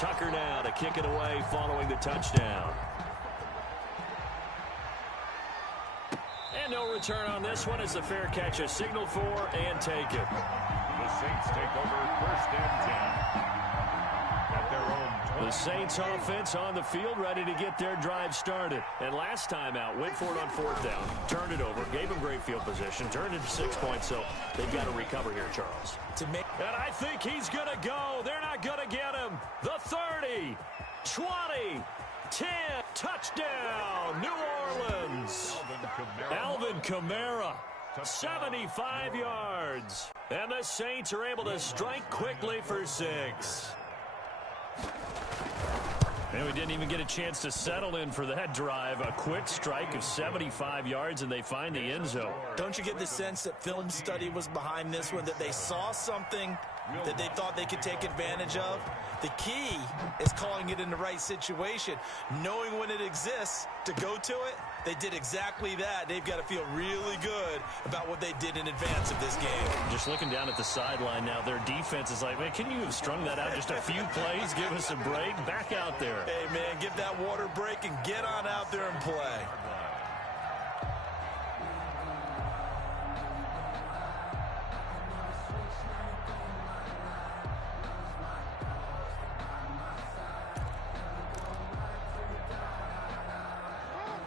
Tucker now to kick it away following the touchdown. And no return on this one as the fair catch is signaled for and taken. The Saints take over 1st and 10 at their own 20. The Saints offense on the field ready to get their drive started. And last time out, went for it on 4th down, turned it over, gave them great field position, turned it to 6 points, so they've got to recover here, Charles. And I think he's going to go. They're not going to get him. The 30, 20, 10, touchdown, New Orleans. Alvin Kamara, 75 yards. And the Saints are able to strike quickly for 6. And we didn't even get a chance to settle in for that drive. A quick strike of 75 yards, and they find the end zone. Don't you get the sense that film study was behind this one, that they saw something that they thought they could take advantage of? The key is calling it in the right situation, knowing when it exists to go to it. They did exactly that. They've got to feel really good about what they did in advance of this game. Just looking down at the sideline now, their defense is like, man, can you have strung that out just a few plays? Give us a break. Back out there. Hey, man, give that water break and get on out there and play.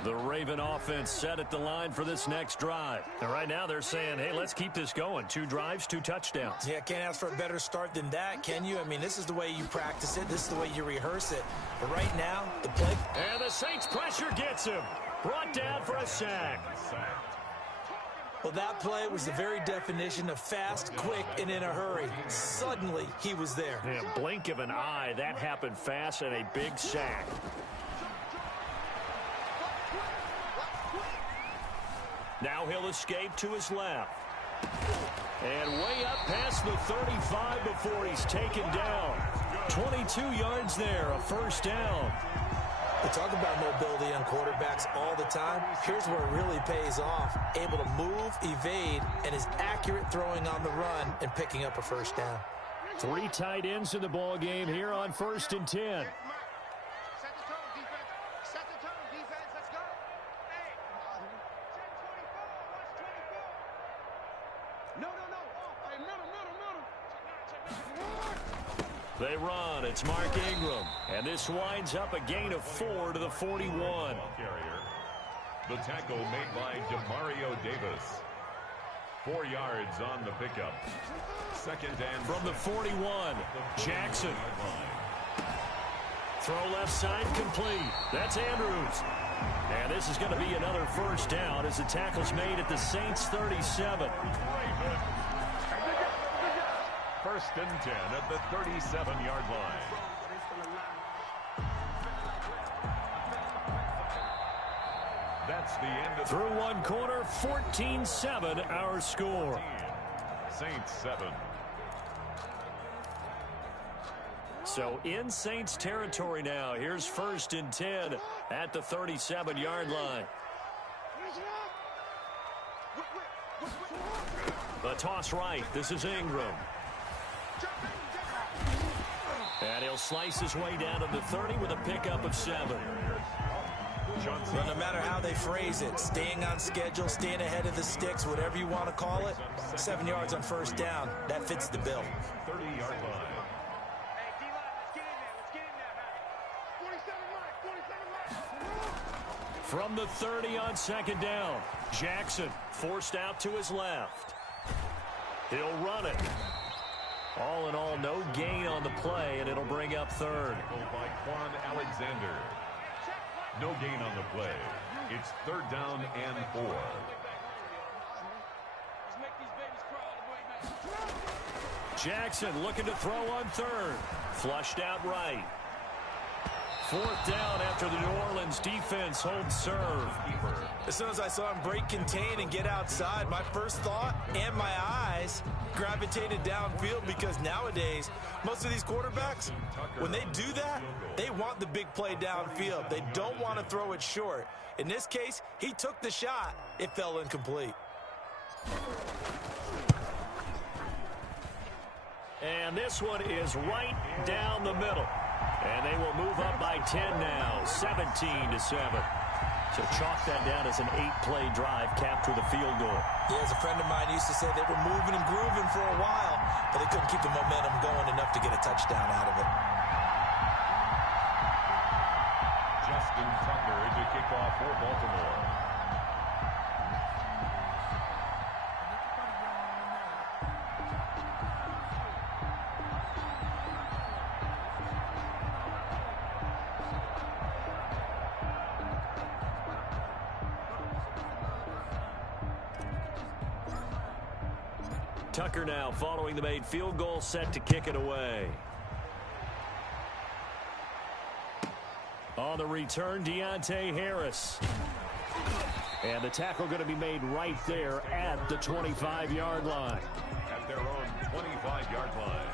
The Raven offense set at the line for this next drive. And right now they're saying, hey, let's keep this going. 2 drives, 2 touchdowns. Yeah, can't ask for a better start than that, can you? I mean, this is the way you practice it. This is the way you rehearse it. But right now, the play... And the Saints pressure gets him. Brought down for a sack. Well, that play was the very definition of fast, quick, and in a hurry. Suddenly, he was there. Yeah, blink of an eye. That happened fast and a big sack. Now he'll escape to his left. And way up past the 35 before he's taken down. 22 yards there, a 1st down. We talk about mobility on quarterbacks all the time. Here's where it really pays off. Able to move, evade, and is accurate throwing on the run and picking up a 1st down. 3 tight ends in the ball game here on 1st and 10. They run. It's Mark Ingram. And this winds up a gain of 4 to the 41. The tackle made by Demario Davis. 4 yards on the pickup. 2nd and... From the 41, Jackson. Throw left side complete. That's Andrews. And this is going to be another 1st down as the tackle's made at the Saints 37. 1st and 10 at the 37-yard line. That's the end of... Through one quarter, 14-7 our score. Saints 7. So in Saints territory now. Here's 1st and 10 at the 37-yard line. The toss right. This is Ingram. And he'll slice his way down to the 30 with a pickup of 7. Well, no matter how they phrase it, staying on schedule, staying ahead of the sticks, whatever you want to call it, 7 yards on 1st down, that fits the bill. 30-yard line. From the 30 on 2nd down, Jackson forced out to his left. He'll run it. All in all, no gain on the play, and it'll bring up 3rd. By Quan Alexander. No gain on the play. It's 3rd down and 4. Jackson looking to throw on 3rd. Flushed out right. 4th down after the New Orleans defense holds serve. As soon as I saw him break contain and get outside, my first thought and my eyes gravitated downfield, because nowadays, most of these quarterbacks, when they do that, they want the big play downfield. They don't want to throw it short. In this case, he took the shot. It fell incomplete. And this one is right down the middle. And they will move up by 10 now, 17-7. So chalk that down as an 8-play drive capped with a field goal. Yeah, as a friend of mine used to say, they were moving and grooving for a while, but they couldn't keep the momentum going enough to get a touchdown out of it. Justin Tucker to kick off for Baltimore. Tucker now following the made field goal, set to kick it away. On the return, Deontay Harris. And the tackle going to be made right there at the 25-yard line. At their own 25-yard line.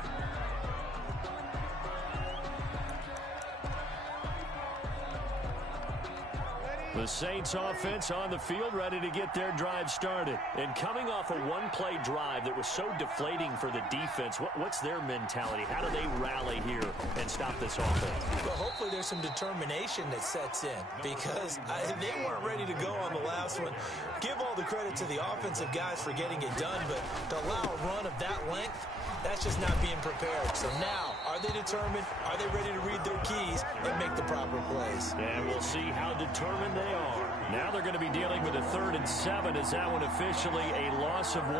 The Saints offense on the field, ready to get their drive started. And coming off a one-play drive that was so deflating for the defense, what's their mentality? How do they rally here and stop this offense? Well, hopefully there's some determination that sets in, because they weren't ready to go on the last one. Give all the credit to the offensive guys for getting it done, but to allow a run of that length, that's just not being prepared. So now, are they determined? Are they ready to read their keys and make the proper plays? And we'll see how determined they are. Now they're going to be dealing with a 3rd and 7 as that one officially a loss of 1.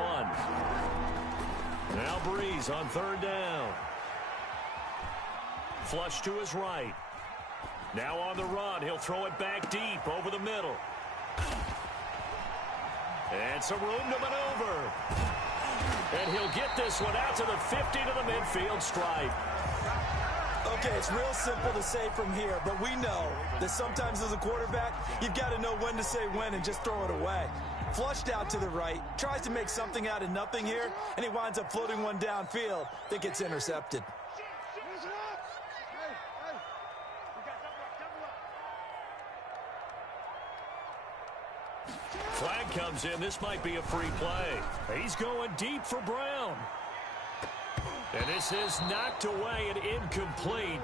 Now Breeze on 3rd down. Flush to his right. Now on the run. He'll throw it back deep over the middle. And some room to maneuver. And he'll get this one out to the 50 to the midfield stripe. Okay, it's real simple to say from here, but we know that sometimes as a quarterback, you've got to know when to say when and just throw it away. Flushed out to the right, tries to make something out of nothing here, and he winds up floating one downfield that gets intercepted. Flag comes in. This might be a free play. He's going deep for Brown. And this is knocked away and incomplete.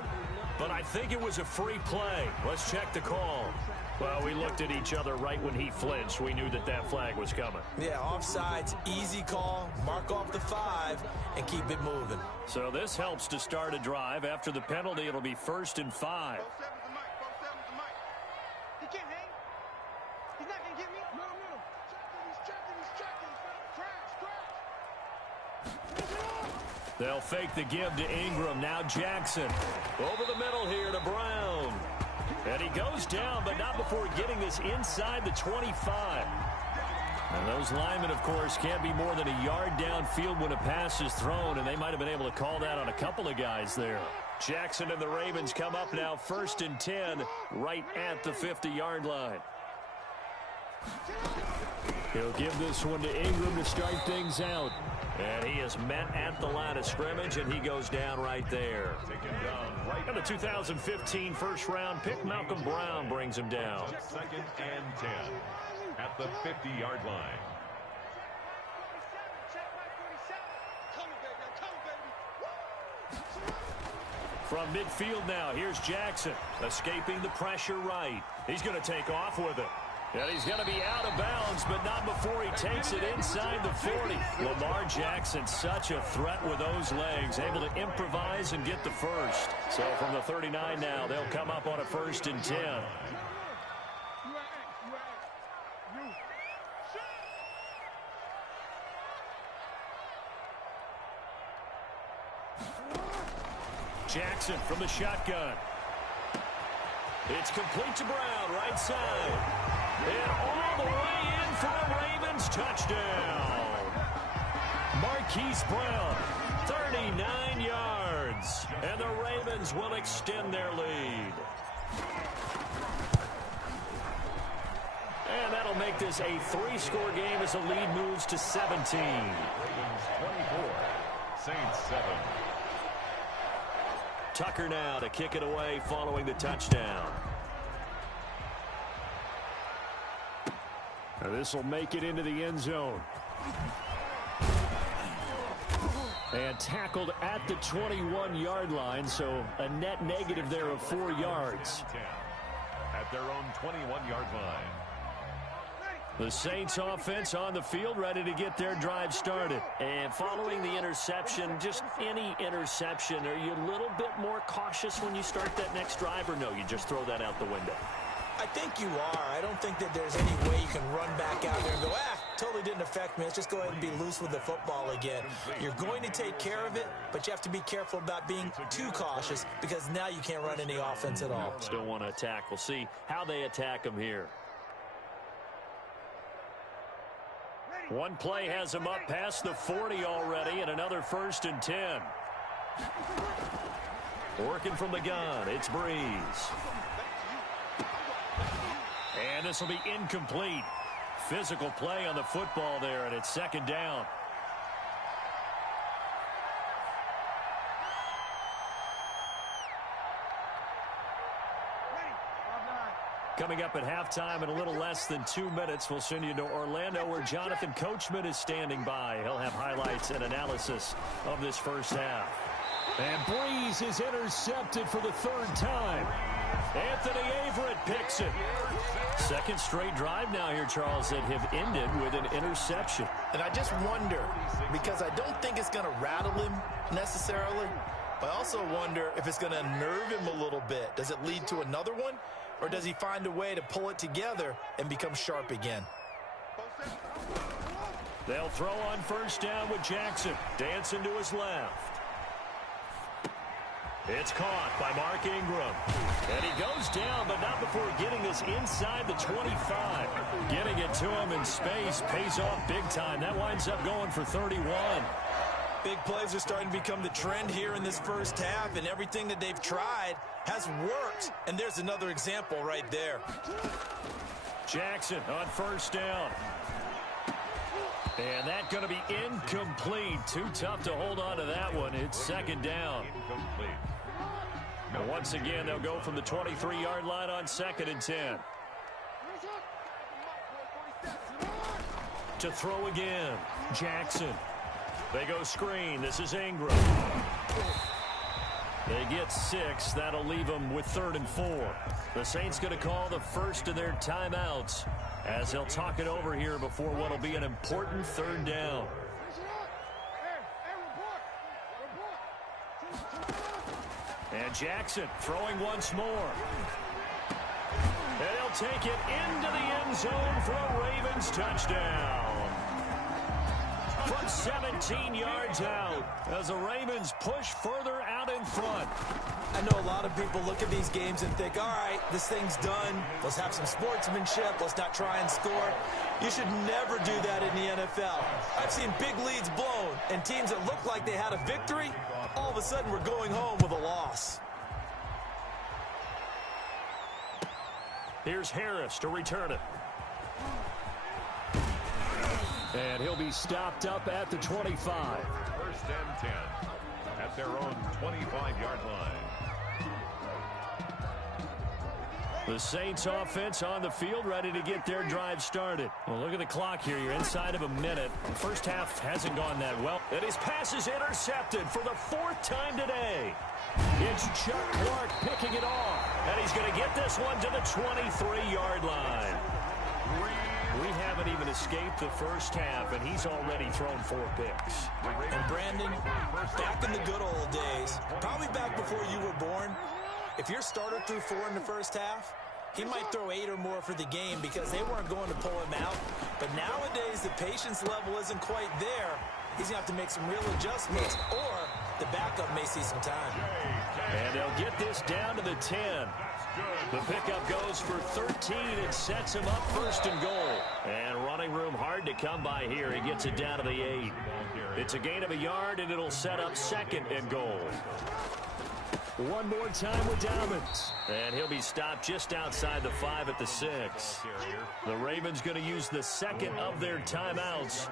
But I think it was a free play. Let's check the call. Well, we looked at each other right when he flinched. We knew that that flag was coming. Yeah, offsides, easy call. Mark off the 5 and keep it moving. So this helps to start a drive. After the penalty, it'll be 1st and 5. He can't hang. He's not going to get me. No. He's checking. Crash. They'll fake the give to Ingram. Now Jackson. Over the middle here to Brown. And he goes down, but not before getting this inside the 25. And those linemen, of course, can't be more than a yard downfield when a pass is thrown, and they might have been able to call that on a couple of guys there. Jackson and the Ravens come up now 1st and 10 right at the 50-yard line. He'll give this one to Ingram to start things out. And he is met at the line of scrimmage, and he goes down right there. Taken down right. And the 2015 first-round pick, Malcolm Brown, brings him down. 2nd and 10 at the 50-yard line. From midfield now, here's Jackson, escaping the pressure right. He's going to take off with it. And he's going to be out of bounds, but not before he takes it inside the 40. Lamar Jackson, such a threat with those legs, able to improvise and get the first. So from the 39 now, they'll come up on a 1st and 10. Jackson from the shotgun. It's complete to Brown, right side. And all the way in for a Ravens touchdown. Marquise Brown, 39 yards. And the Ravens will extend their lead. And that'll make this a 3-score game as the lead moves to 17. Ravens 24, Saints 7. Tucker now to kick it away following the touchdown. Now this will make it into the end zone. And tackled at the 21-yard line, so a net negative there of 4 yards. At their own 21-yard line. The Saints offense on the field, ready to get their drive started. And following the interception, just any interception, are you a little bit more cautious when you start that next drive, or no, you just throw that out the window? I think you are. I don't think that there's any way you can run back out there and go, totally didn't affect me. Let's just go ahead and be loose with the football again. You're going to take care of it, but you have to be careful about being too cautious because now you can't run any offense at all. Still want to attack. We'll see how they attack them here. One play has them up past the 40 already, and another 1st and 10. Working from the gun, it's Breeze. And this will be incomplete. Physical play on the football there, and it's 2nd down. Coming up at halftime in a little less than 2 minutes, we'll send you to Orlando where Jonathan Coachman is standing by. He'll have highlights and analysis of this first half. And Breeze is intercepted for the 3rd time. Anthony Averett picks it. 2nd straight drive now here, Charles, that have ended with an interception. And I just wonder, because I don't think it's going to rattle him necessarily, but I also wonder if it's going to nerve him a little bit. Does it lead to another one, or does he find a way to pull it together and become sharp again? They'll throw on 1st down with Jackson. Dancing to his left. It's caught by Mark Ingram. And he goes down, but not before getting this inside the 25. Getting it to him in space pays off big time. That winds up going for 31. Big plays are starting to become the trend here in this first half, and everything that they've tried has worked. And there's another example right there. Jackson on 1st down. And that's going to be incomplete. Too tough to hold on to that one. It's 2nd down. Incomplete. And once again, they'll go from the 23-yard line on 2nd and 10. To throw again, Jackson. They go screen. This is Ingram. They get 6. That'll leave them with 3rd and 4. The Saints going to call the first of their timeouts as they'll talk it over here before what will be an important 3rd down. And Jackson throwing once more. And he'll take it into the end zone for a Ravens touchdown. From 17 yards out as the Ravens push further out in front. I know a lot of people look at these games and think, all right, this thing's done. Let's have some sportsmanship. Let's not try and score. You should never do that in the NFL. I've seen big leads blown and teams that look like they had a victory, all of a sudden we're going home with a loss. Here's Harris to return it. And he'll be stopped up at the 25. 1st and 10 at their own 25-yard line. The Saints offense on the field, ready to get their drive started. Well, look at the clock here. You're inside of a minute. The first half hasn't gone that well. And his pass is intercepted for the 4th time today. It's Chuck Clark picking it off. And he's going to get this one to the 23-yard line. We haven't even escaped the first half, and he's already thrown 4 picks. And Brandon, back in the good old days, probably back before you were born, if your starter threw 4 in the first half, he might throw 8 or more for the game because they weren't going to pull him out. But nowadays, the patience level isn't quite there. He's going to have to make some real adjustments, or the backup may see some time. And they'll get this down to the 10. The pickup goes for 13 and sets him up 1st and goal. And running room hard to come by here. He gets it down to the 8. It's a gain of a yard, and it'll set up 2nd and goal. One more time with Diamonds. And he'll be stopped just outside the 5 at the 6. The Ravens going to use the 2nd of their timeouts,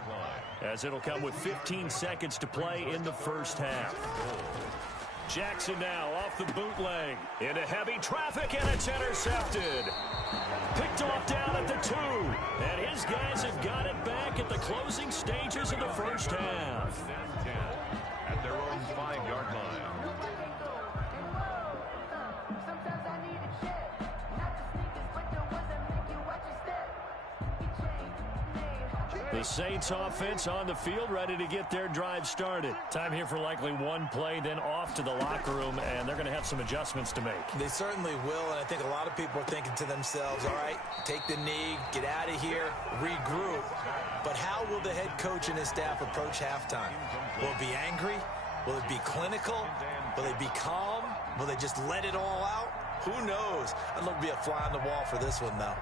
as it'll come with 15 seconds to play in the first half. Jackson now off the bootleg into heavy traffic, and it's intercepted. Picked off down at the 2. And his guys have got it back at the closing stages of the first half. The Saints offense on the field, ready to get their drive started. Time here for likely one play, then off to the locker room, and they're going to have some adjustments to make. They certainly will, and I think a lot of people are thinking to themselves, all right, take the knee, get out of here, regroup. But how will the head coach and his staff approach halftime? Will it be angry? Will it be clinical? Will they be calm? Will they just let it all out? Who knows? I'd love to be a fly on the wall for this one, though.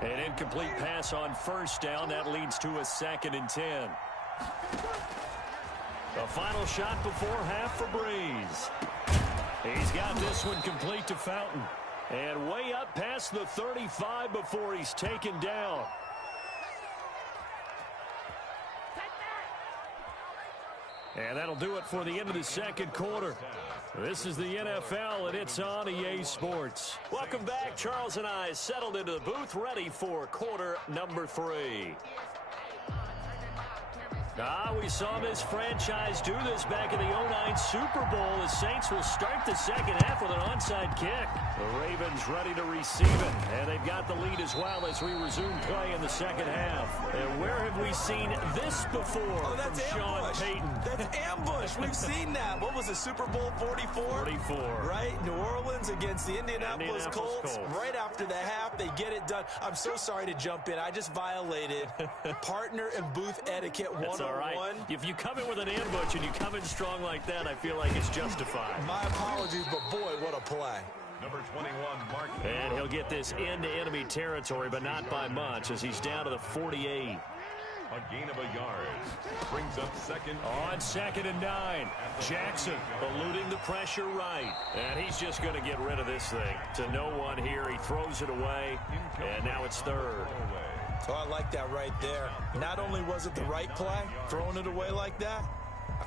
An incomplete pass on first down. That leads to a 2nd and 10. The final shot before half for Breeze. He's got this one complete to Fountain. And way up past the 35 before he's taken down. And that'll do it for the end of the second quarter. This is the NFL, and it's on EA Sports. Welcome back. Charles and I settled into the booth, ready for quarter number 3. We saw this franchise do this back in the 2009 Super Bowl. The Saints will start the second half with an onside kick. The Ravens ready to receive it, and they've got the lead as well as we resume play in the second half. And where have we seen this before from Sean Payton? That's ambush. We've seen that. What was it, Super Bowl 44? 44. Right? New Orleans against the Indianapolis Colts. Right after the half, they get it done. I'm so sorry to jump in. I just violated partner and booth etiquette 101. That's all right. If you come in with an ambush and you come in strong like that, I feel like it's justified. My apologies, but boy, what a play. Number 21, Mark. And he'll get this into enemy territory, but not by much, as he's down to the 48. A gain of a yard. Brings up second. On 2nd and 9. Jackson eluding the pressure right. And he's just going to get rid of this thing. To no one here. He throws it away. And now it's 3rd. So I like that right there. Not only was it the right play, throwing it away like that,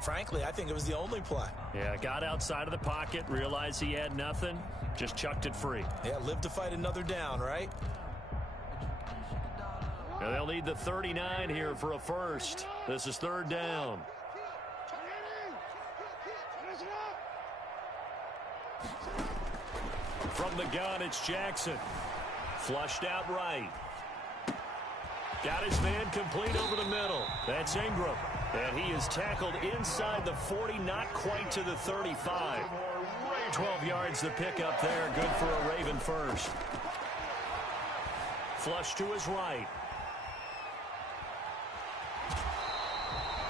frankly, I think it was the only play. Yeah, got outside of the pocket, realized he had nothing, just chucked it free. Yeah, live to fight another down, right? And they'll need the 39 here for a first. This is 3rd down. From the gun, it's Jackson. Flushed out right. Got his man complete over the middle. That's Ingram. And he is tackled inside the 40, not quite to the 35. 12 yards the pickup there. Good for a Raven first. Flush to his right.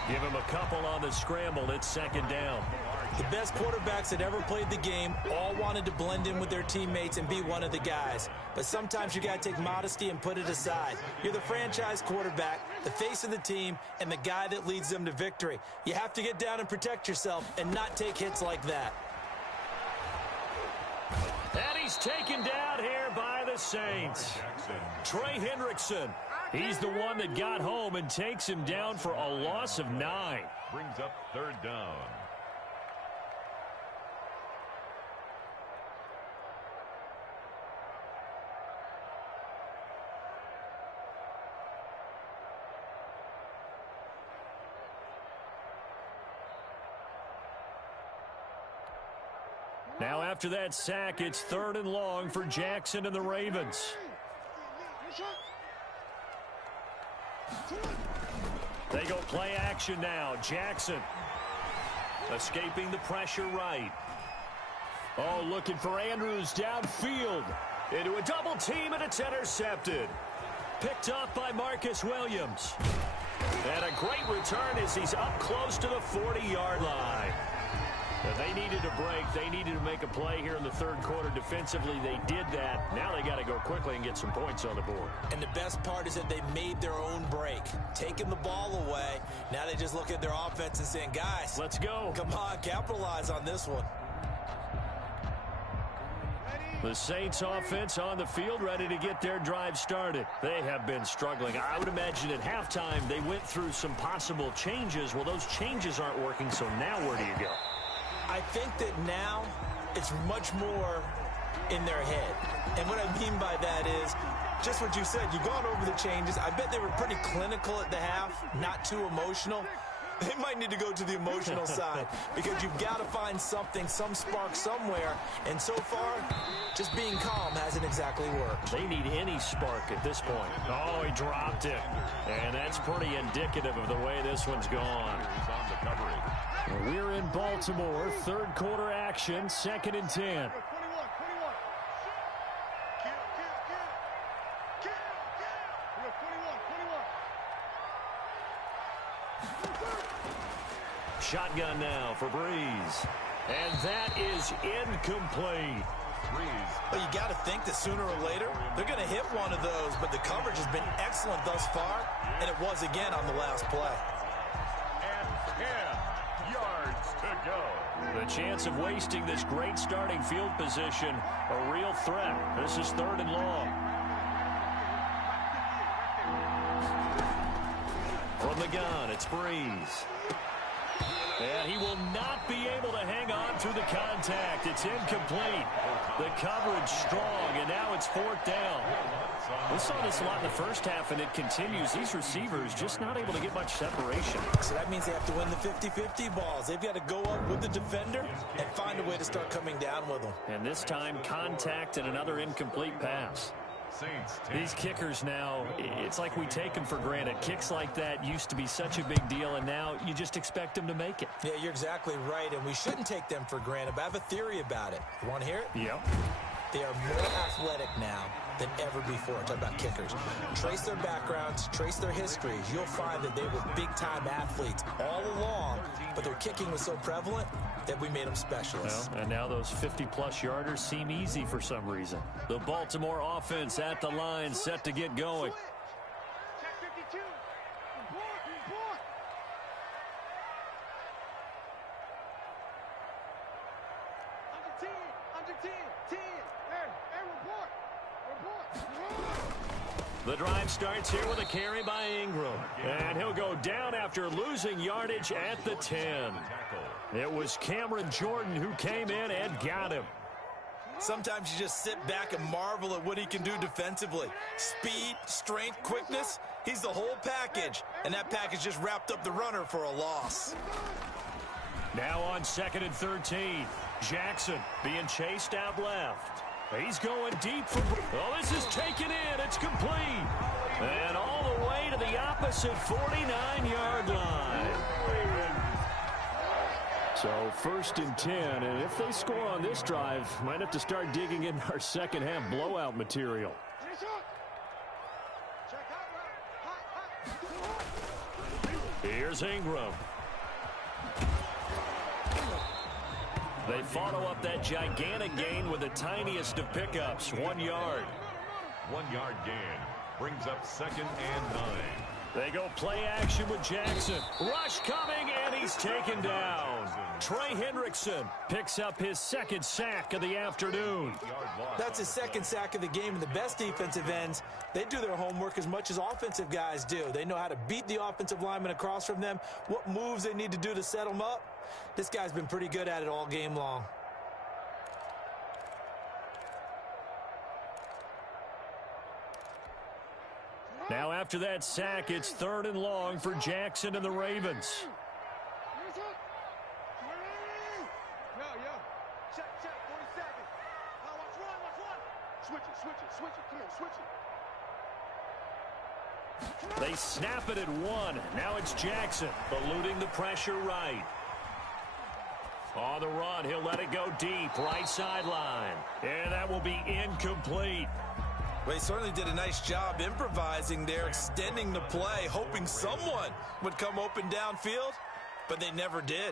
Give him a couple on the scramble. It's 2nd down. The best quarterbacks that ever played the game all wanted to blend in with their teammates and be one of the guys. But sometimes you got to take modesty and put it aside. You're the franchise quarterback, the face of the team, and the guy that leads them to victory. You have to get down and protect yourself and not take hits like that. And he's taken down here by the Saints. Trey Hendrickson. He's the one that got home and takes him down for a loss of 9. Brings up 3rd down. Now after that sack, it's 3rd and long for Jackson and the Ravens. They go play action now. Jackson escaping the pressure right. Oh, looking for Andrews downfield. Into a double team, and it's intercepted. Picked up by Marcus Williams. And a great return as he's up close to the 40-yard line. They needed a break. They needed to make a play here in the 3rd quarter. Defensively, they did that. Now they got to go quickly and get some points on the board. And the best part is that they made their own break. Taking the ball away. Now they just look at their offense and saying, guys, let's go. Come on, capitalize on this one. The Saints offense on the field, ready to get their drive started. They have been struggling. I would imagine at halftime they went through some possible changes. Well, those changes aren't working, so now where do you go? I think that now it's much more in their head. And what I mean by that is just what you said. You've gone over the changes. I bet they were pretty clinical at the half, not too emotional. They might need to go to the emotional side because you've got to find something, some spark somewhere. And so far, just being calm hasn't exactly worked. They need any spark at this point. Oh, he dropped it. And that's pretty indicative of the way this one's gone. We're in Baltimore, third quarter action, 2nd and 10. Shotgun now for Breeze. And that is incomplete. Well, you got to think that sooner or later, they're going to hit one of those, but the coverage has been excellent thus far, and it was again on the last play. And 10 yards to go. The chance of wasting this great starting field position, a real threat. This is 3rd and long. From the gun, it's Breeze. And he will not be able to hang on through the contact. It's incomplete. The coverage strong, and now it's 4th down. We saw this a lot in the first half, and it continues. These receivers just not able to get much separation. So that means they have to win the 50-50 balls. They've got to go up with the defender and find a way to start coming down with them. And this time, contact and another incomplete pass. These kickers now, it's like we take them for granted. Kicks like that used to be such a big deal, and now you just expect them to make it. Yeah, you're exactly right, and we shouldn't take them for granted, but I have a theory about it. You want to hear it? Yep. They are more athletic now than ever before. Talk about kickers. Trace their backgrounds, trace their histories. You'll find that they were big-time athletes all along, but their kicking was so prevalent that we made them specialists. Well, and now those 50-plus yarders seem easy for some reason. The Baltimore offense at the line, set to get going. Check 52. Report. Under 10. 10. Hey, report. The drive starts here with a carry by Ingram. And he'll go down after losing yardage at the 10. It was Cameron Jordan who came in and got him. Sometimes you just sit back and marvel at what he can do defensively. Speed, strength, quickness, he's the whole package. And that package just wrapped up the runner for a loss. Now on 2nd and 13. Jackson being chased out left. He's going deep for... Oh, this is taken in. It's complete. And all the way to the opposite 49-yard line. So 1st and 10, and if they score on this drive, might have to start digging in our second half blowout material. Here's Ingram. They follow up that gigantic gain with the tiniest of pickups, 1 yard. 1 yard gain brings up 2nd and 9. They go play action with Jackson. Rush coming, and he's taken down. Trey Hendrickson picks up his 2nd sack of the afternoon. That's his 2nd sack of the game, and the best defensive ends, they do their homework as much as offensive guys do. They know how to beat the offensive lineman across from them, what moves they need to do to set them up. This guy's been pretty good at it all game long. Now after that sack, it's 3rd and long for Jackson and the Ravens. Check, 40 seconds. Now watch run. Switch it. Come on, switch it. They snap it at 1. Now it's Jackson eluding the pressure right. On the run, he'll let it go deep, right sideline. And that will be incomplete. Well, he certainly did a nice job improvising there, extending the play, hoping someone would come open downfield, but they never did.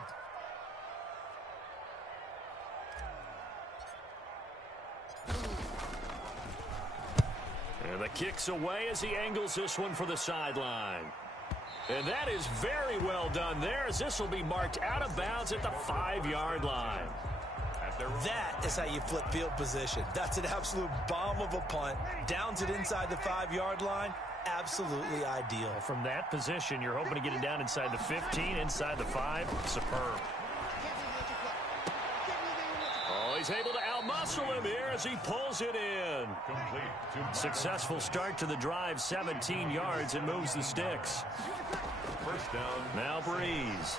And the kick's away as he angles this one for the sideline. And that is very well done there, as this will be marked out of bounds at the 5-yard line. That is how you flip field position. That's an absolute bomb of a punt. Downs it inside the 5-yard line. Absolutely ideal. From that position, you're hoping to get it down inside the 15, inside the 5. Superb. Oh, he's able to outmuscle him here as he pulls it in. Successful start to the drive, 17 yards, and moves the sticks. First down. Now Breeze.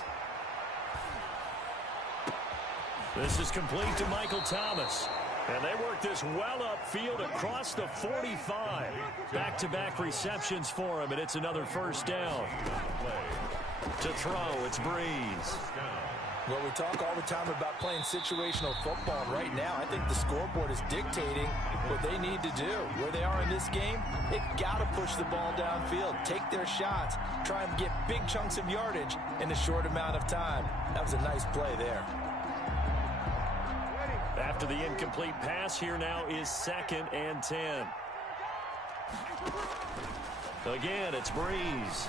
This is complete to Michael Thomas. And they work this well upfield across the 45. Back-to-back receptions for him, and it's another first down. To throw, it's Breeze. Well, we talk all the time about playing situational football. Right now, I think the scoreboard is dictating what they need to do. Where they are in this game, they've got to push the ball downfield, take their shots, try and get big chunks of yardage in a short amount of time. That was a nice play there. After the incomplete pass, here now is 2nd and 10. Again, it's Breeze.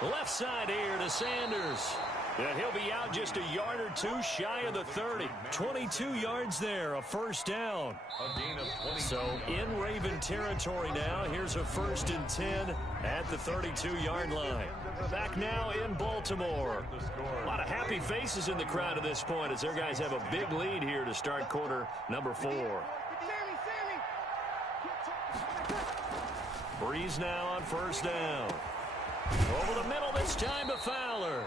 Left side here to Sanders. And he'll be out just a yard or two shy of the 30. 22 yards there, a first down. So in Raven territory now, here's a 1st and 10 at the 32-yard line. Back now in Baltimore. A lot of happy faces in the crowd at this point as their guys have a big lead here to start quarter number 4. Breeze now on first down. Over the middle this time to Fowler.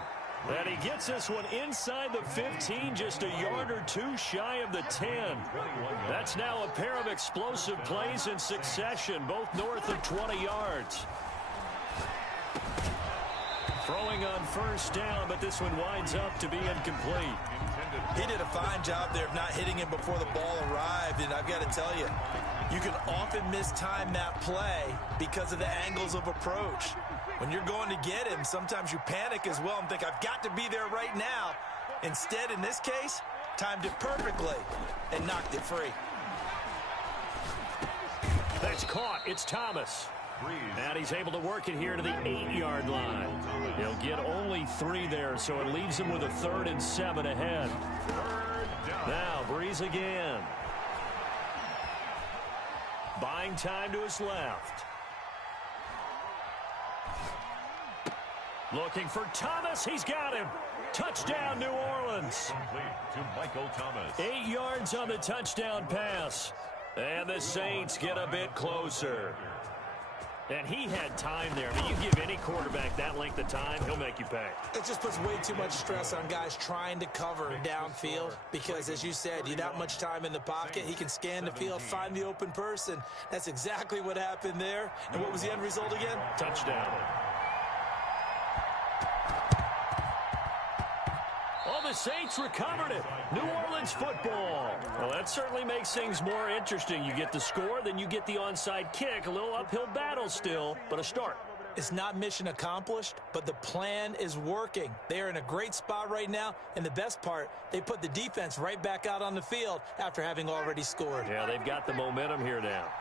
And he gets this one inside the 15, just a yard or two shy of the 10. That's now a pair of explosive plays in succession, both north of 20 yards. Throwing on first down, but this one winds up to be incomplete. He did a fine job there of not hitting him before the ball arrived, and I've got to tell you, you can often mistime that play because of the angles of approach. When you're going to get him, sometimes you panic as well and think, I've got to be there right now. Instead, in this case, timed it perfectly and knocked it free. That's caught. It's Thomas. And he's able to work it here to the 8-yard line. He'll get only 3 there, so it leaves him with a 3rd and 7 ahead. Now, Breeze again. Buying time to his left. Looking for Thomas. He's got him. Touchdown, New Orleans. To Michael Thomas. 8 yards on the touchdown pass. And the Saints get a bit closer. And he had time there. I mean, you give any quarterback that length of time, he'll make you pay. It just puts way too much stress on guys trying to cover downfield because, as you said, you that much time in the pocket, he can scan the field, find the open person. That's exactly what happened there. And what was the end result again? Touchdown. Oh, the Saints recovered it. New Orleans football. Well, that certainly makes things more interesting. You get the score, then you get the onside kick. A little uphill battle still, but a start. It's not mission accomplished, but the plan is working. They are in a great spot right now, and the best part, they put the defense right back out on the field after having already scored. Yeah, they've got the momentum here now.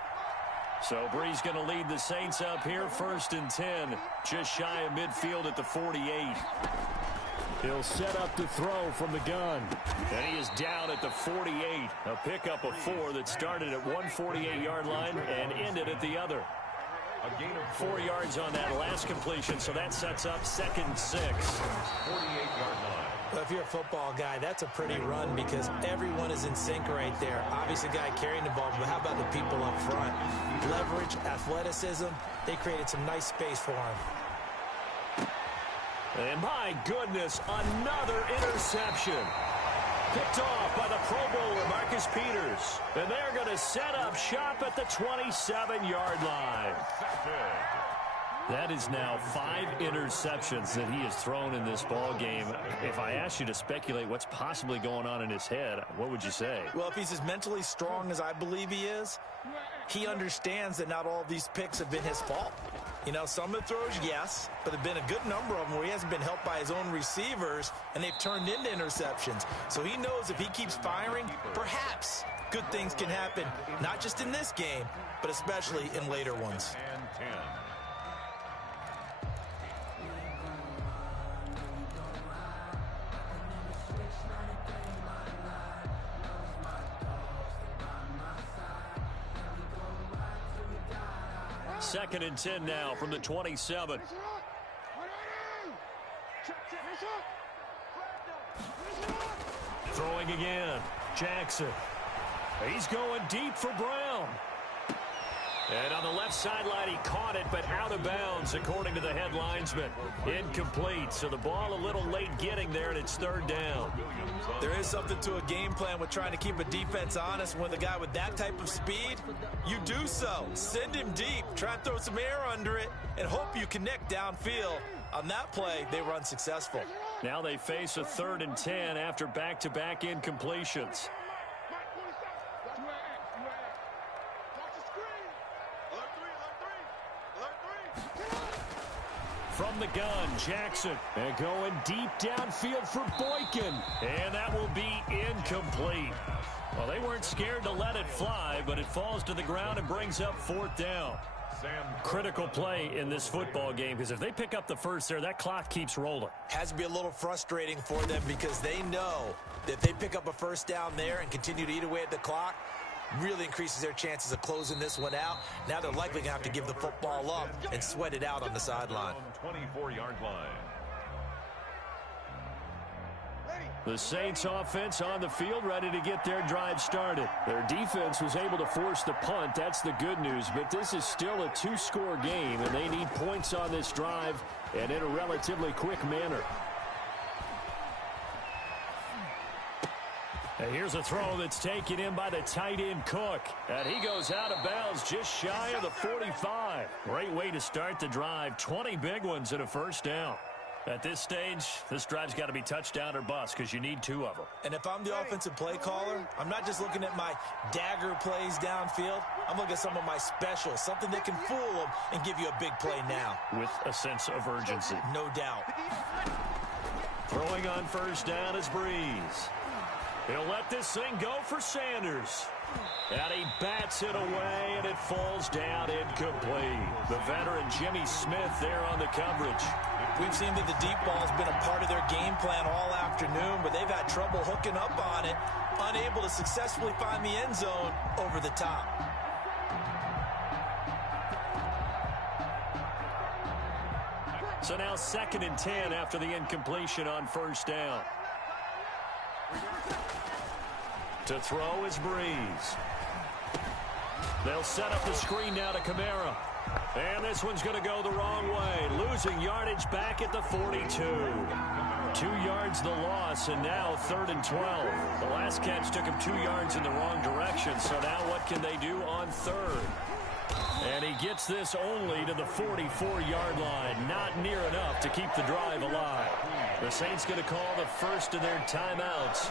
So Breeze going to lead the Saints up here, 1st and 10, just shy of midfield at the 48. He'll set up to throw from the gun. And he is down at the 48. A pickup of 4 that started at one 48-yard line and ended at the other. A gain of 4 yards on that last completion, so that sets up 2nd and 6. 48-yard line. Well, if you're a football guy, that's a pretty run because everyone is in sync right there. Obviously, the guy carrying the ball, but how about the people up front? Leverage, athleticism, they created some nice space for him. And my goodness, another interception. Picked off by the Pro Bowler, Marcus Peters. And they're going to set up shop at the 27-yard line. That is now 5 interceptions that he has thrown in this ball game. If I asked you to speculate what's possibly going on in his head, what would you say? Well, if he's as mentally strong as I believe he is, he understands that not all of these picks have been his fault. You know, some of the throws, yes, but there have been a good number of them where he hasn't been helped by his own receivers, and they've turned into interceptions. So he knows if he keeps firing, perhaps good things can happen, not just in this game, but especially in later ones. And 10. Second and 10 now from the 27. Throwing throwing again. Jackson. He's going deep for Brown. And on the left sideline, he caught it, but out of bounds, according to the head linesman. Incomplete, so the ball a little late getting there, and it's third down. There is something to a game plan with trying to keep a defense honest. When the guy with that type of speed, you do so. Send him deep, try and throw some air under it, and hope you connect downfield. On that play, they were unsuccessful. Now they face a 3rd and 10 after back-to-back incompletions. From the gun, Jackson. And going deep downfield for Boykin. And that will be incomplete. Well, they weren't scared to let it fly, but it falls to the ground and brings up 4th down. Critical play in this football game, because if they pick up the first there, that clock keeps rolling. Has to be a little frustrating for them because they know that if they pick up a first down there and continue to eat away at the clock, really increases their chances of closing this one out. Now they're likely going to have to give the football up and sweat it out on the sideline. 24-yard line. The Saints offense on the field, ready to get their drive started. Their defense was able to force the punt. That's the good news, but this is still a 2-score game, and they need points on this drive and in a relatively quick manner. And here's a throw that's taken in by the tight end Cook. And he goes out of bounds just shy of the 45. Great way to start the drive. 20 big ones and a first down. At this stage, this drive's got to be touchdown or bust because you need 2 of them. And if I'm the offensive play caller, I'm not just looking at my dagger plays downfield. I'm looking at some of my specials, something that can fool them and give you a big play now. With a sense of urgency. No doubt. Throwing on first down is Breeze. He'll let this thing go for Sanders. And he bats it away, and it falls down incomplete. The veteran Jimmy Smith there on the coverage. We've seen that the deep ball has been a part of their game plan all afternoon, but they've had trouble hooking up on it, unable to successfully find the end zone over the top. So now 2nd and 10 after the incompletion on first down. To throw is Breeze. They'll set up the screen now to Kamara. And this one's going to go the wrong way. Losing yardage back at the 42. 2 yards the loss, and now 3rd and 12. The last catch took him 2 yards in the wrong direction, so now what can they do on 3rd? And he gets this only to the 44-yard line. Not near enough to keep the drive alive. The Saints going to call the first of their timeouts.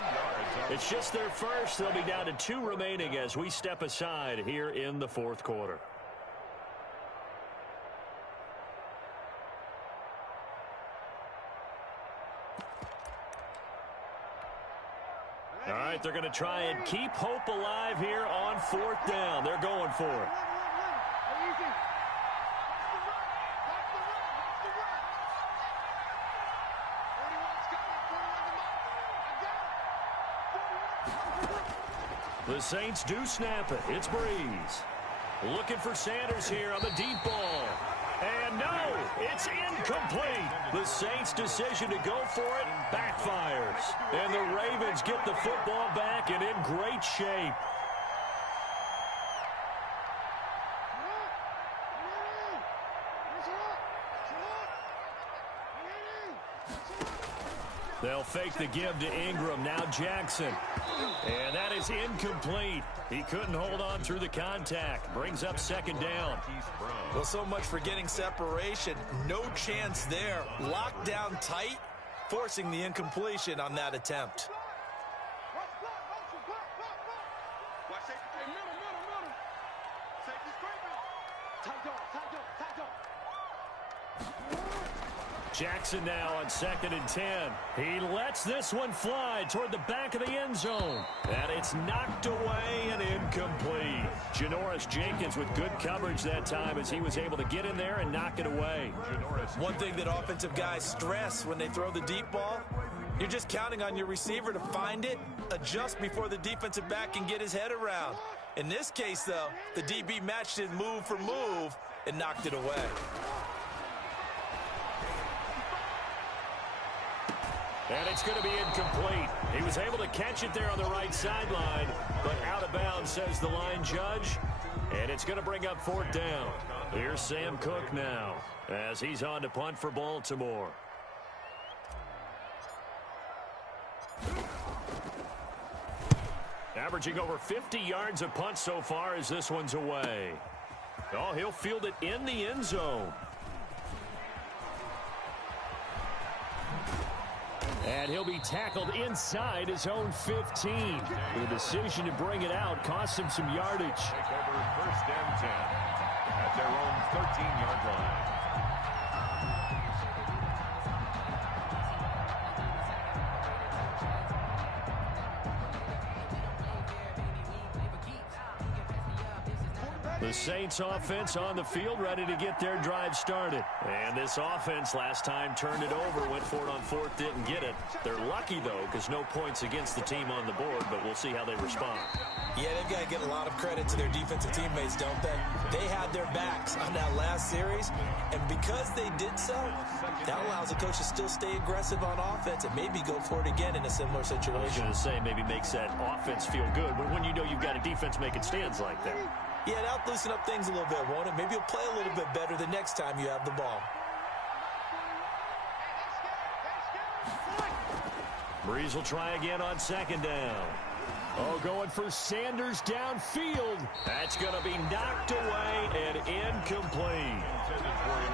It's just their first. They'll be down to 2 remaining as we step aside here in the 4th quarter. All right, they're going to try and keep hope alive here on 4th down. They're going for it. The Saints do snap it. It's Breeze. Looking for Sanders here on the deep ball. And no, it's incomplete. The Saints' decision to go for it backfires. And the Ravens get the football back and in great shape. They'll fake the give to Ingram. Now Jackson. And that is incomplete. He couldn't hold on through the contact. Brings up 2nd down. Well, so much for getting separation. No chance there. Locked down tight, forcing the incompletion on that attempt. Jackson now on 2nd and 10. He lets this one fly toward the back of the end zone. And it's knocked away and incomplete. Janoris Jenkins with good coverage that time as he was able to get in there and knock it away. One thing that offensive guys stress when they throw the deep ball, you're just counting on your receiver to find it, adjust before the defensive back can get his head around. In this case, though, the DB matched it move for move and knocked it away. And it's going to be incomplete. He was able to catch it there on the right sideline, but out of bounds, says the line judge. And it's going to bring up 4th down. Here's Sam Cook now as he's on to punt for Baltimore. Averaging over 50 yards a punt so far as this one's away. Oh, he'll field it in the end zone. And he'll be tackled inside his own 15. The decision to bring it out cost him some yardage. Take over 1st and 10 at their own 13-yard line. The Saints offense on the field, ready to get their drive started. And this offense last time turned it over, went for it on 4th, didn't get it. They're lucky, though, because no points against the team on the board, but we'll see how they respond. Yeah, they've got to give a lot of credit to their defensive teammates, don't they? They had their backs on that last series, and because they did so, that allows the coach to still stay aggressive on offense and maybe go for it again in a similar situation. I was going to say, maybe makes that offense feel good, but when you know you've got a defense making stands like that. Yeah, that'll loosen up things a little bit, won't it? Maybe you'll play a little bit better the next time you have the ball. Breeze will try again on 2nd down. Oh, going for Sanders downfield. That's going to be knocked away and incomplete.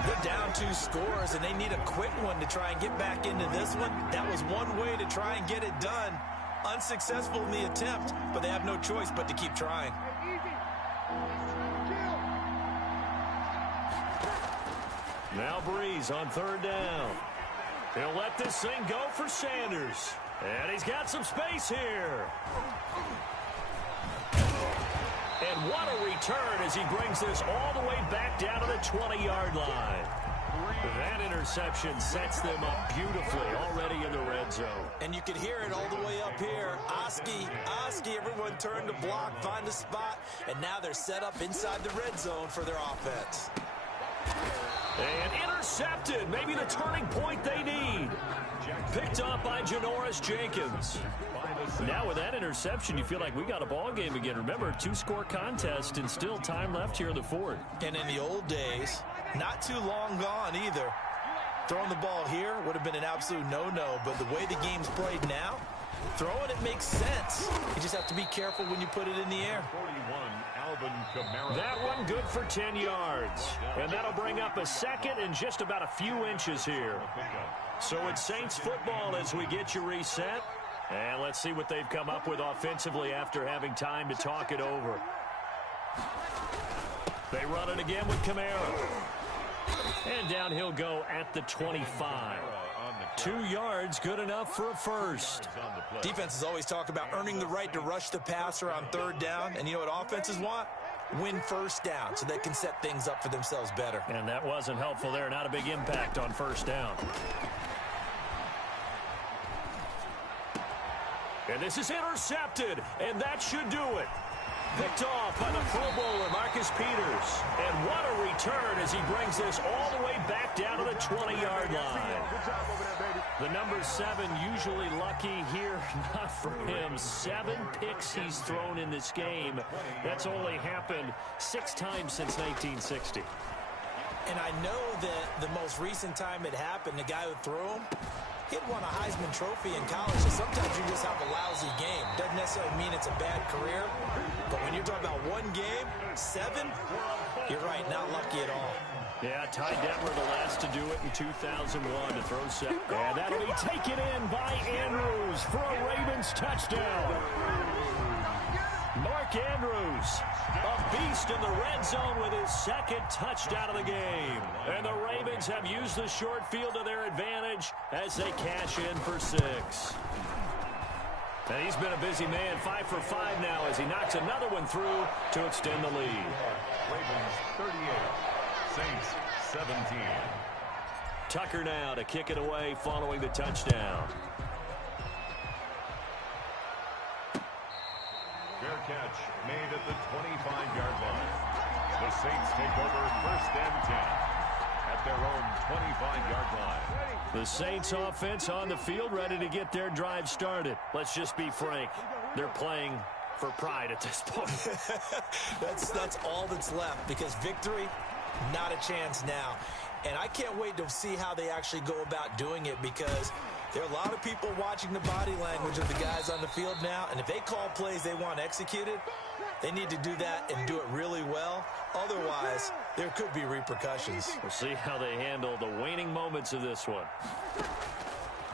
They're down 2 scores, and they need a quick one to try and get back into this one. That was one way to try and get it done. Unsuccessful in the attempt, but they have no choice but to keep trying. Now Breeze on 3rd down. He'll let this thing go for Sanders. And he's got some space here. And what a return as he brings this all the way back down to the 20-yard line. That interception sets them up beautifully already in the red zone. And you can hear it all the way up here. Oski, everyone turned to block, find a spot, and now they're set up inside the red zone for their offense. And intercepted, maybe the turning point they need. Picked off by Janoris Jenkins. Now with that interception, you feel like we got a ball game again. Remember, 2-score contest and still time left here in the 4th. And in the old days, not too long gone either. Throwing the ball here would have been an absolute no-no, but the way the game's played now, throwing it makes sense. You just have to be careful when you put it in the air. 41, Alvin Kamara. That one good for 10 yards. And that'll bring up a 2nd and just about a few inches here. So it's Saints football as we get you reset. And let's see what they've come up with offensively after having time to talk it over. They run it again with Kamara. And down he'll go at the 25. 2 yards, good enough for a first. Defenses always talk about earning the right to rush the passer on 3rd down. And you know what offenses want? Win 1st down so they can set things up for themselves better. And that wasn't helpful there. Not a big impact on 1st down. And this is intercepted, and that should do it. Picked off by the Pro Bowler, Marcus Peters. And what a return as he brings this all the way back down to the 20-yard line. The number 7 usually lucky here, not for him. 7 picks he's thrown in this game. That's only happened 6 times since 1960. And I know that the most recent time it happened, the guy who threw him, he had won a Heisman Trophy in college, so sometimes you just have a lousy game. Doesn't necessarily mean it's a bad career, but when you're talking about one game, 7, you're right, not lucky at all. Yeah, Ty Detmer, the last to do it in 2001 to throw 7. And that'll be taken in by Andrews for a Ravens touchdown. Mark Andrews, a beast in the red zone with his 2nd touchdown of the game. And the Ravens have used the short field to their advantage as they cash in for 6. And he's been a busy man, 5 for 5 now as he knocks another one through to extend the lead. Ravens 38, Saints 17. Tucker now to kick it away following the touchdown. Fair catch made at the 25-yard line. The Saints take over 1st and 10 at at their own 25-yard line. The Saints offense on the field, ready to get their drive started. Let's just be frank. They're playing for pride at this point. That's all that's left, because victory, not a chance now. And I can't wait to see how they actually go about doing it, because there are a lot of people watching the body language of the guys on the field now, and if they call plays they want executed, they need to do that and do it really well. Otherwise, there could be repercussions. We'll see how they handle the waning moments of this one.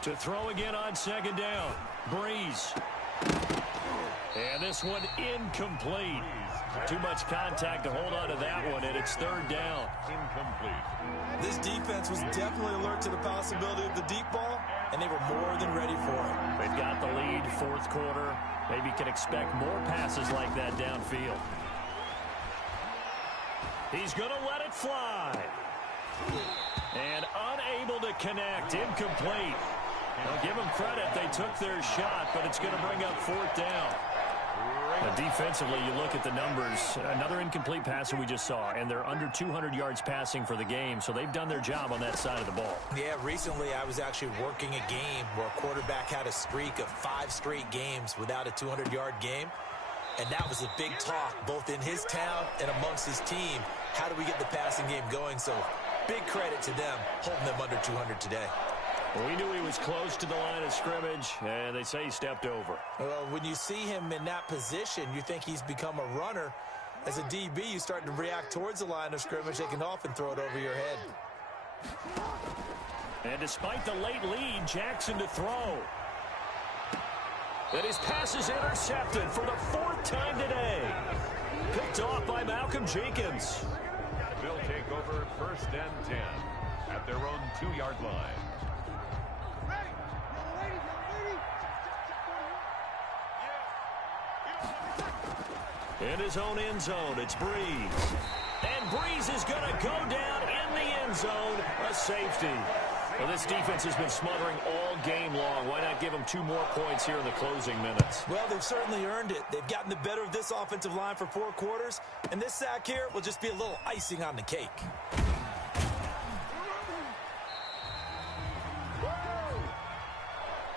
To throw again on second down. Breeze. And this one incomplete. Too much contact to hold on to that one, and it's third down. Incomplete. This defense was definitely alert to the possibility of the deep ball, and they were more than ready for it. They've got the lead, fourth quarter. Maybe can expect more passes like that downfield. He's going to let it fly. And unable to connect. Incomplete. I'll give them credit. They took their shot, but it's going to bring up fourth down. Defensively, you look at the numbers. Another incomplete passer we just saw, and they're under 200 yards passing for the game, so they've done their job on that side of the ball. Yeah, recently I was actually working a game where a quarterback had a streak of 5 straight games without a 200-yard game, and that was a big talk both in his town and amongst his team. How do we get the passing game going? So big credit to them holding them under 200 today. Well, we knew he was close to the line of scrimmage, and they say he stepped over. Well, when you see him in that position, you think he's become a runner. As a DB, you start to react towards the line of scrimmage. They can often throw it over your head. And despite the late lead, Jackson to throw. And his pass is intercepted for the 4th time today. Picked off by Malcolm Jenkins. They'll take over 1st and 10 at their own 2-yard line. In his own end zone, it's Breeze. And Breeze is going to go down in the end zone, a safety. Well, this defense has been smothering all game long. Why not give them 2 more points here in the closing minutes? Well, they've certainly earned it. They've gotten the better of this offensive line for 4 quarters, and this sack here will just be a little icing on the cake.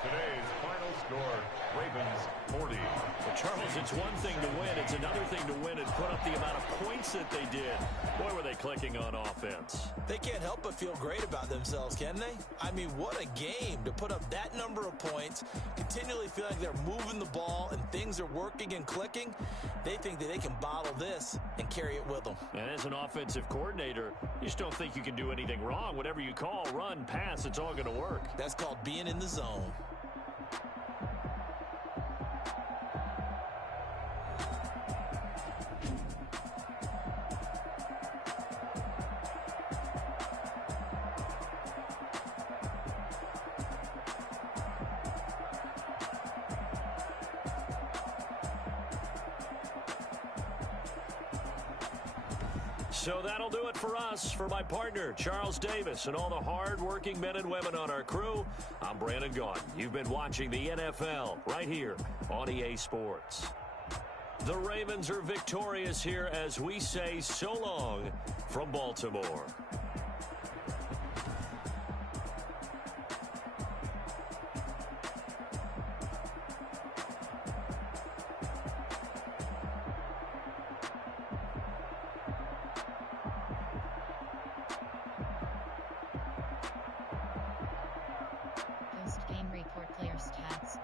Today's final score, Ravens 40. Well, Charles, it's one thing to win. It's another thing to win and put up the amount of points that they did. Boy, were they clicking on offense. They can't help but feel great about themselves, can they? I mean, what a game to put up that number of points, continually feel like they're moving the ball and things are working and clicking. They think that they can bottle this and carry it with them. And as an offensive coordinator, you just don't think you can do anything wrong. Whatever you call, run, pass, it's all going to work. That's called being in the zone. So that'll do it for us. For my partner, Charles Davis, and all the hard-working men and women on our crew, I'm Brandon Gaudin. You've been watching the NFL right here on EA Sports. The Ravens are victorious here as we say so long from Baltimore. Post-game report, player stats.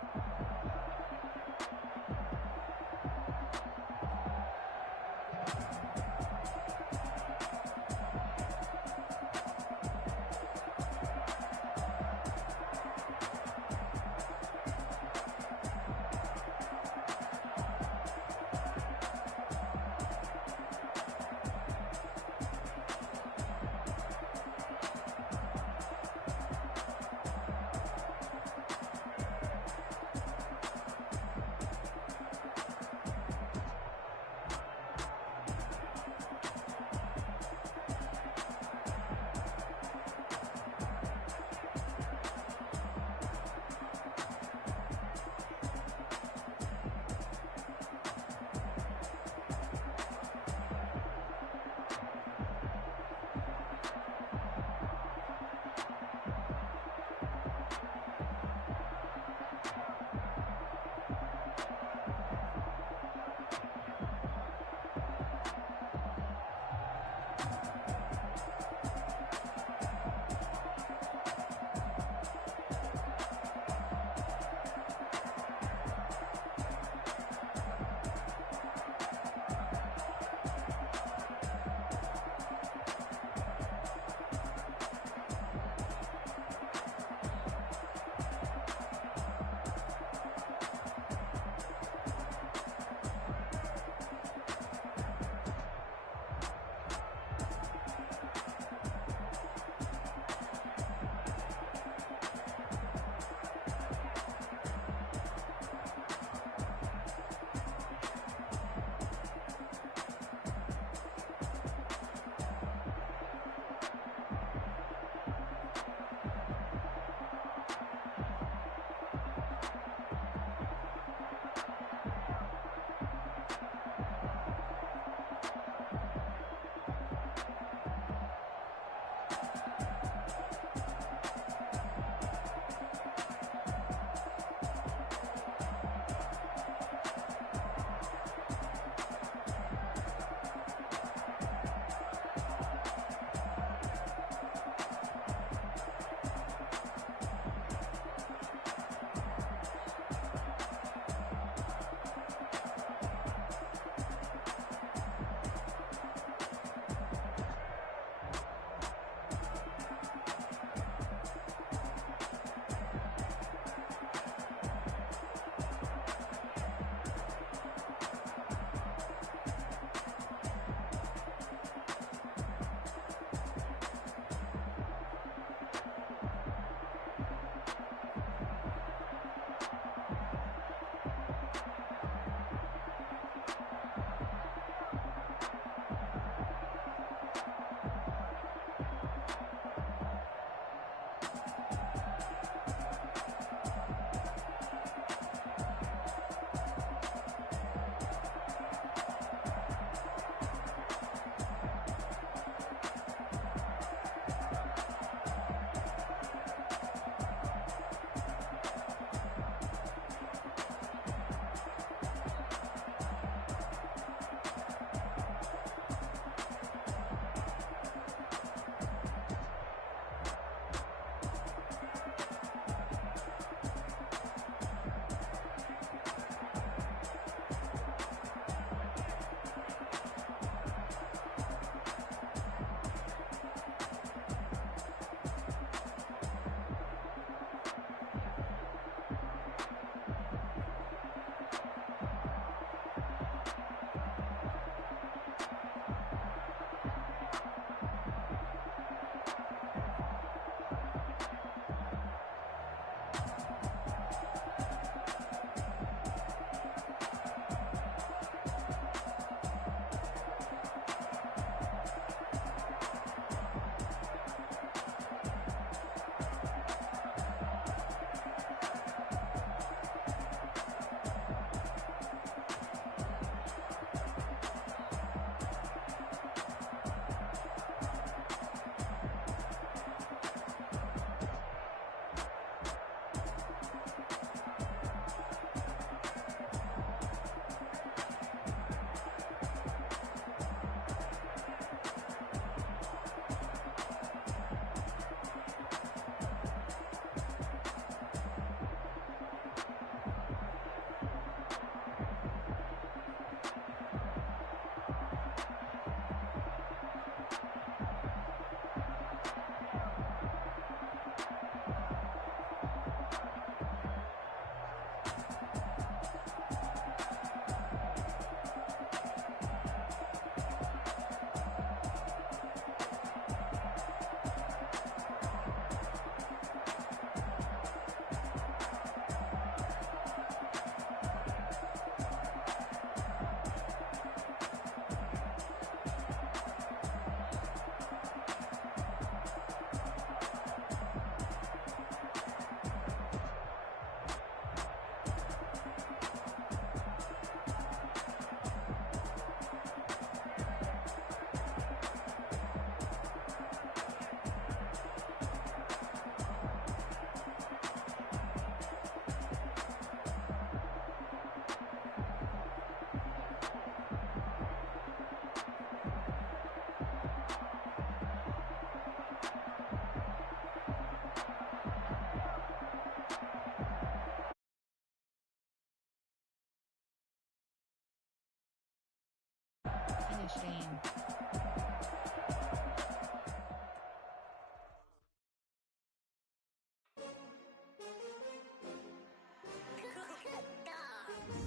Finish game.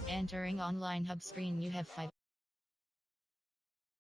Entering online hub screen, you have 5